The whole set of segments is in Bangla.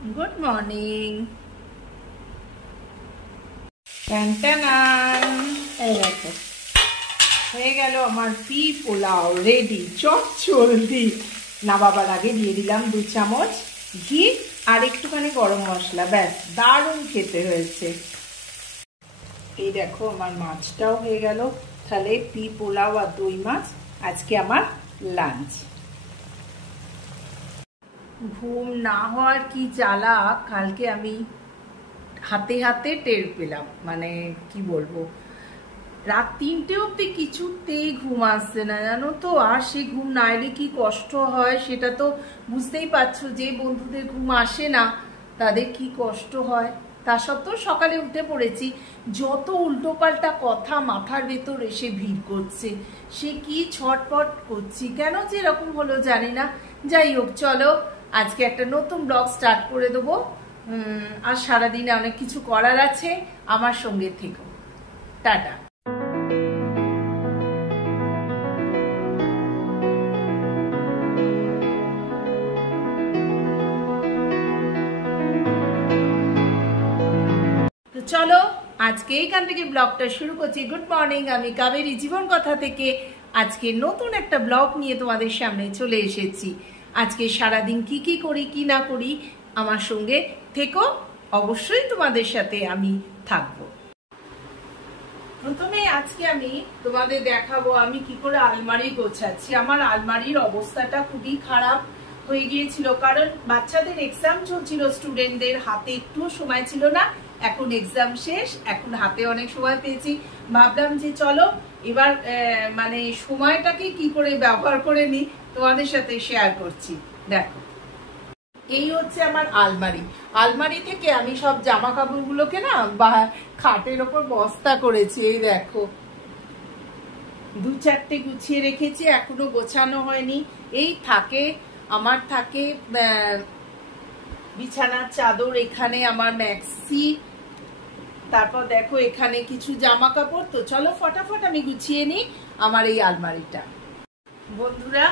Good morning. টানটানান, এই দেখো হয়ে গেল আমার পি পোলাও রেডি। চটজলদি নামাবার আগে দিয়ে দিলাম 2 চামচ ঘি আর একটুখানি গরম মশলা, ব্যাস দারুণ খেতে হয়েছে। এই দেখো আমার মাছটাও হয়ে গেল। তাহলে পি পোলাও আর দই মাছ আজকে আমার লাঞ্চ। ঘুম না হওয়ার কি জ্বালা কালকে আমি হাতে হাতে টের পেলাম, মানে কি বলবো, রাত 3টে অব্দি কিছুতেই ঘুম আসছে না জানো তো। আর সে ঘুম না এলে কি কষ্ট হয় সেটা তো বুঝতেই পারছো। যে বন্ধুদের ঘুম আসে না তাদের কি কষ্ট হয়। তা সত্ত্বেও সকালে উঠে পড়েছি, যত উল্টোপাল্টা কথা মাথার ভেতর এসে ভিড় করছে, সে কি ছটপট করছি, কেন যে এরকম হলো জানি না। যাই হোক, চলো আজকে একটা নতুন ব্লগ স্টার্ট করে দেবো। আর সারাদিনে অনেক কিছু করার আছে, আমার সঙ্গে থেকো। টাটা। চলো আজকে এইখান থেকে ব্লগটা শুরু করছি। গুড মর্নিং, আমি কাবেরী জীবন কথা থেকে আজকে নতুন একটা ব্লগ নিয়ে তোমাদের সামনে চলে এসেছি। আজকে সারাদিন কি কি করি কি না করি আমার সঙ্গে থেকো, অবশ্যই তোমাদের সাথে আমি থাকবো। প্রথমে আজকে আমি তোমাদের দেখাবো আমি কি করে আলমারি গোছাচ্ছি। আমার আলমারির অবস্থাটা খুবই খারাপ হয়ে গিয়েছিল, কারণ বাচ্চাদের এক্সাম চলছিল, স্টুডেন্টদের হাতে একটু সময় ছিল না। এখন এক্সাম শেষ, এখন হাতে অনেক সময় পেয়েছি। ভাবলাম যে চলো এবার মানে সময়টাকে কি করে ব্যবহার করে নি তোমাদের সাথে শেয়ার করছি। দেখো, এই হচ্ছে আমার আলমারি। আলমারি থেকে আমি সব জামা কাপড়গুলোকে না খাটের ওপর বস্তা করেছি। এই দেখো 2-4টে গুছিয়ে রেখেছি, এখনো গোছানো হয়নি। এই থাকে আমার, থাকে বিছানার চাদর, এখানে আমার ম্যাক্সি, তারপর দেখো এখানে কিছু জামা কাপড়। তো চলো ফটাফট আমি গুছিয়ে নিই আমার এই আলমারিটা। বন্ধুরা,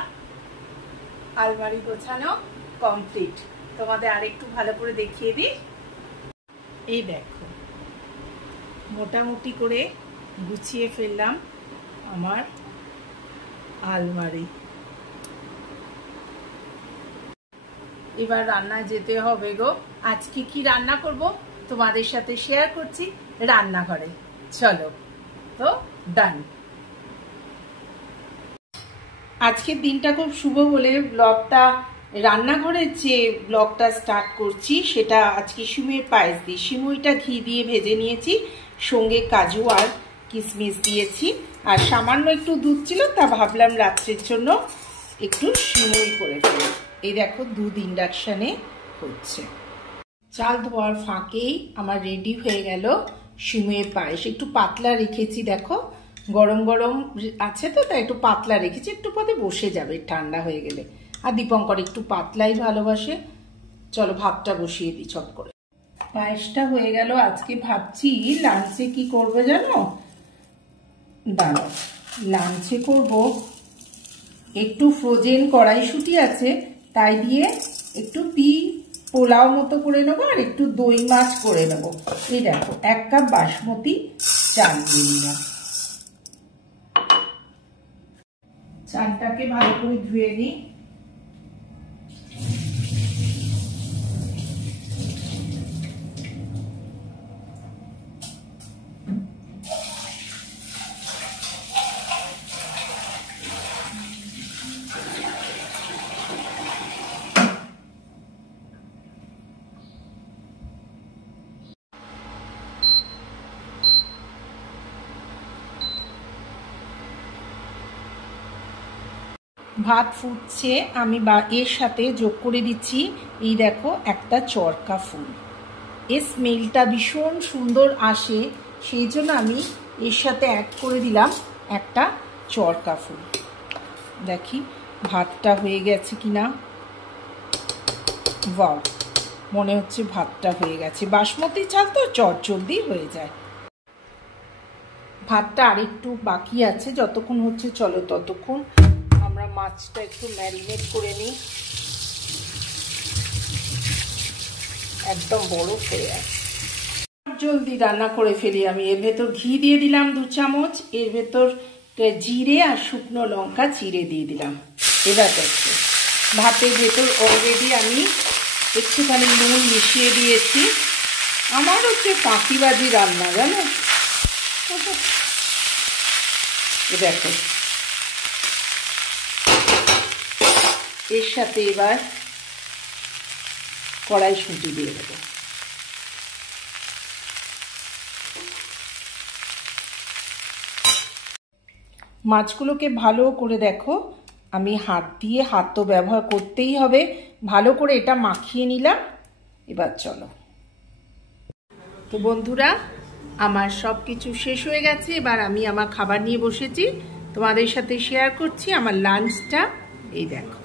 আলমারি গোছানো কমপ্লিট। তোমাদের আরেকটু ভালো করে দেখিয়ে দিই। এই দেখো মোটামুটি করে গুছিয়ে ফেললাম আমার আলমারি। এবার রান্নায় যেতে হবে গো। আজকে কি রান্না করব তোমাদের সাথে শেয়ার করছি রান্নাঘরে। চলো তো, ডান। আজকের দিনটা খুব শুভ বলে ব্লগটা, রান্নাঘরের যে ব্লগটা স্টার্ট করছি সেটা আজকে সিমুইয়ের পায়েস দিয়ে। সিমুইটা ঘি দিয়ে ভেজে নিয়েছি, সঙ্গে কাজু আর কিশমিশ দিয়েছি, আর সামান্য একটু দুধ ছিল, তা ভাবলাম রাত্রের জন্য একটু সিমুই করে ফেলি। এই দেখো দুধ ইন্ডাকশানে হচ্ছে। চাল ধোয়ার ফাঁকেই আমার রেডি হয়ে গেল সিমুইয়ের পায়েস। একটু পাতলা রেখেছি, দেখো গরম গরম আছে তো, তাই একটু পাতলা রেখেছি, একটু পরে বসে যাবে ঠান্ডা হয়ে গেলে। আর দীপঙ্কর একটু পাতলাই ভালোবাসে। চলো ভাতটা বসিয়ে দিই চট করে। পায়েসটা হয়ে গেল। আজকে ভাবছি লাঞ্চে কি করবো জানো, দাঁড়াও, লাঞ্চে করব একটু ফ্রোজেন কড়াইশুঁটি আছে, তাই দিয়ে একটু পি পোলাও মতো করে নেবো, আর একটু দই মাছ করে নেবো। এই দেখো 1 কাপ বাসমতি চাল দিয়ে নিলাম। চালটাকে ভালো করে ধুয়ে নিই। ভাত ফুটছে, আমি এর সাথে যোগ করে দিচ্ছি এই দেখো একটা চরকা ফুল। এর স্মেলটা ভীষণ সুন্দর আসে, সেই জন্য আমি এর সাথে অ্যাড করে দিলাম একটা চরকা ফুল। দেখি ভাতটা হয়ে গেছে কিনা। বাহ, মনে হচ্ছে ভাতটা হয়ে গেছে। বাসমতি চাল তো চটজলদি হয়ে যায়। ভাতটা আরেকটু বাকি আছে, যতক্ষণ হচ্ছে চলো ততক্ষণ আমরা মাছটা একটু ম্যারিনেট করে নিই। একদম বরফ হয়ে আছে। জলদি রান্না করে ফেলি আমি। এর ভেতর ঘি দিয়ে দিলাম 2 চামচ, এর ভেতর জিরে আর শুকনো লঙ্কা চিড়ে দিয়ে দিলাম। এবার দেখো ভাতের ভেতর অলরেডি আমি একটুখানি নুন মিশিয়ে দিয়েছি। আমার হচ্ছে ফাঁকিবাজি রান্না, জানো। দেখো এর সাথে এবার কড়াইশুঁটি দিয়ে দেবো। মাছগুলোকে ভালো করে দেখো, আমি হাত দিয়ে, হাত তো ব্যবহার করতেই হবে, ভালো করে এটা মাখিয়ে নিলাম। এবার চলো। তো বন্ধুরা, আমার সব কিছু শেষ হয়ে গেছে। এবার আমি আমার খাবার নিয়ে বসেছি, তোমাদের সাথে শেয়ার করছি আমার লাঞ্চটা। এই দেখো।